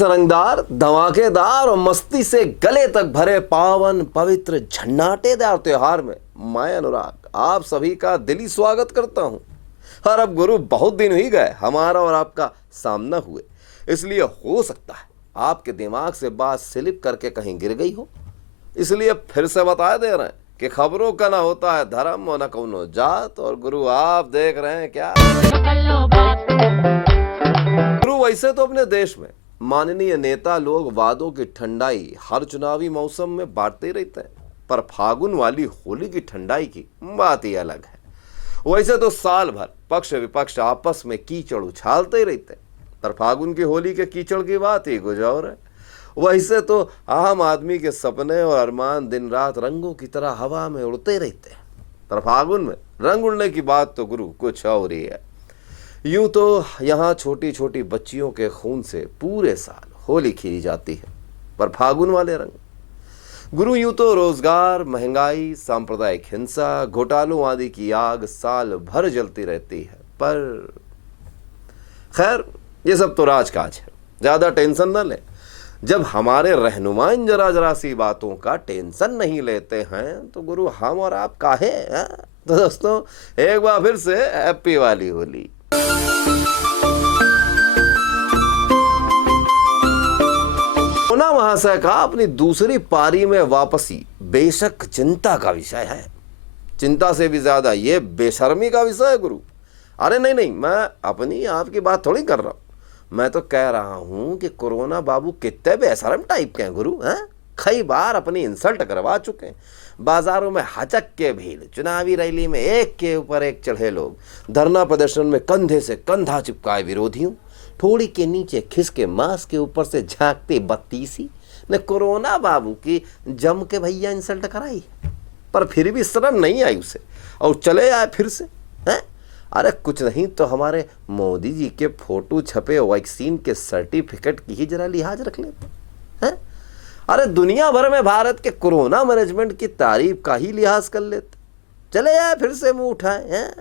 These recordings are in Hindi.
रंगदार, धमाकेदार और मस्ती से गले तक भरे पावन पवित्र झन्नाटेदार त्योहार में मैं अनुराग आप सभी का दिली स्वागत करता हूं। और अब गुरु बहुत दिन ही गए हमारा और आपका सामना हुए, इसलिए हो सकता है आपके दिमाग से बात स्लिप करके कहीं गिर गई हो। इसलिए फिर से बता दे रहे हैं कि खबरों का ना होता है धर्म और न कौनो जात। और गुरु आप देख रहे हैं क्या गुरु, वैसे तो अपने देश में माननीय नेता लोग वादों की ठंडाई हर चुनावी मौसम में बांटते रहते हैं, पर फागुन वाली होली की ठंडाई की बात ही अलग है। वैसे तो साल भर पक्ष विपक्ष आपस में कीचड़ उछालते ही रहते हैं, पर फागुन की होली के कीचड़ की बात ही कुछ और है। वैसे तो आम आदमी के सपने और अरमान दिन रात रंगों की तरह हवा में उड़ते रहते हैं, पर फागुन में रंग उड़ने की बात तो गुरु कुछ और ही है। यूं तो यहाँ छोटी छोटी बच्चियों के खून से पूरे साल होली खेली जाती है, पर फागुन वाले रंग गुरु यूं तो रोजगार, महंगाई, सांप्रदायिक हिंसा, घोटालों आदि की आग साल भर जलती रहती है। पर खैर ये सब तो राजकाज है, ज्यादा टेंशन न ले। जब हमारे रहनुमा इन जरा जरा सी बातों का टेंशन नहीं लेते हैं तो गुरु हम और आप काहे हैं? तो दोस्तों एक बार फिर से हैप्पी वाली होली। कोरोना महाशय का अपनी दूसरी पारी में वापसी बेशक चिंता का विषय है, चिंता से भी ज्यादा ये बेशर्मी का विषय है गुरु। अरे नहीं, मैं अपनी आपकी बात थोड़ी कर रहा हूं, मैं तो कह रहा हूं कि कोरोना बाबू कितने बेशर्म टाइप के हैं गुरु। हैं कई बार अपनी इंसल्ट करवा चुके हैं। बाजारों में हचक के भीड़, चुनावी रैली में एक के ऊपर एक चढ़े लोग, धरना प्रदर्शन में कंधे से कंधा चिपकाए विरोधियों, ठोड़ी के नीचे खिसके मास्क के ऊपर से झांकते बत्तीसी ने कोरोना बाबू की जम के भैया इंसल्ट कराई, पर फिर भी शर्म नहीं आई उसे और चले आए फिर से। हैं अरे कुछ नहीं तो हमारे मोदी जी के फोटो छपे वैक्सीन के सर्टिफिकेट की ही जरा लिहाज रख लेते हैं। अरे दुनिया भर में भारत के कोरोना मैनेजमेंट की तारीफ का ही लिहाज कर लेते, चले आए फिर से मुंह उठाए हैं।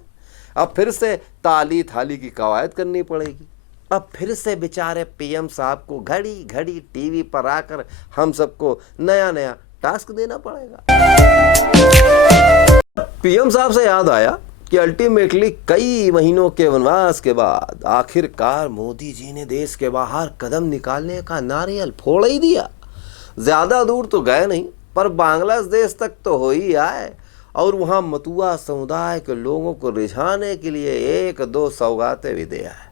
अब फिर से ताली थाली की कवायद करनी पड़ेगी। अब फिर से बेचारे पीएम साहब को घड़ी घड़ी टीवी पर आकर हम सबको नया नया टास्क देना पड़ेगा। पीएम साहब से याद आया कि अल्टीमेटली कई महीनों के वनवास के बाद आखिरकार मोदी जी ने देश के बाहर कदम निकालने का नारियल फोड़ ही दिया। ज्यादा दूर तो गए नहीं, पर बांग्लादेश तक तो हो ही आए और वहां मतुआ समुदाय के लोगों को रिझाने के लिए एक दो सौगातें भी दे आए।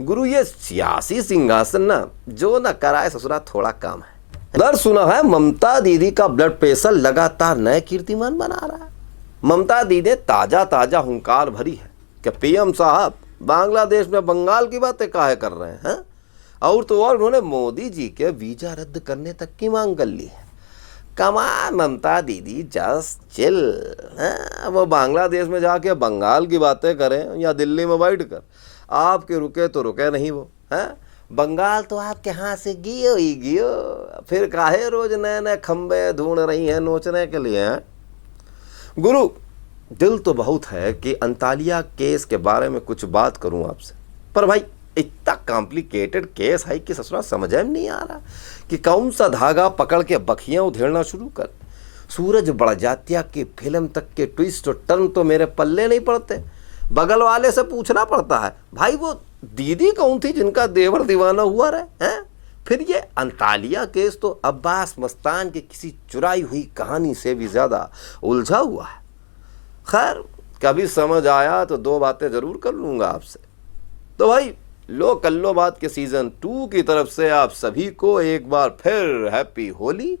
गुरु ये सियासी सिंहासन ना जो न कराए ससुरा थोड़ा कम है। दर सुना है ममता दीदी का ब्लड प्रेशर लगातार नए कीर्तिमान बना रहा है। ममता दीदी ताजा ताजा हुंकार भरी है कि पीएम साहब बांग्लादेश में बंगाल की बातें काहे कर रहे हैं। और तो और उन्होंने मोदी जी के वीजा रद्द करने तक की मांग कर ली है। कमान ममता दीदी जस्ट चिल। वो बांग्लादेश में जाके बंगाल की बातें करें या दिल्ली में बैठ कर आपके रुके तो रुके नहीं वो हैं। बंगाल तो आपके हाथ से गियो ही गियो, फिर काहे रोज नए नए खंबे ढूंढ रही हैं नोचने के लिए हैं? गुरु दिल तो बहुत है कि अंतालिया केस के बारे में कुछ बात करूं आपसे, पर भाई इतना कॉम्प्लिकेटेड केस है कि ससुरा समझ में नहीं आ रहा कि कौन सा धागा पकड़ के बखियां उधेड़ना शुरू कर। सूरज बड़जात्या की फिल्म तक के ट्विस्ट और टर्न तो मेरे पल्ले नहीं पड़ते। बगल वाले से पूछना पड़ता है भाई वो दीदी कौन थी जिनका देवर दीवाना हुआ रहे हैं। फिर ये अंतालिया केस तो अब्बास मस्तान की किसी चुराई हुई कहानी से भी ज्यादा उलझा हुआ है। खैर कभी समझ आया तो दो बातें जरूर कर लूंगा आपसे। तो भाई लो कल्लो बात के सीजन 2 की तरफ से आप सभी को एक बार फिर हैप्पी होली।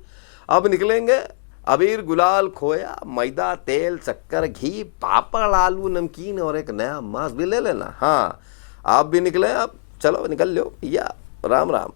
अब निकलेंगे अबीर गुलाल खोया मैदा तेल शक्कर घी पापड़ आलू नमकीन और एक नया मास्क भी ले लेना। हाँ आप भी निकले, अब चलो निकल लो या राम राम।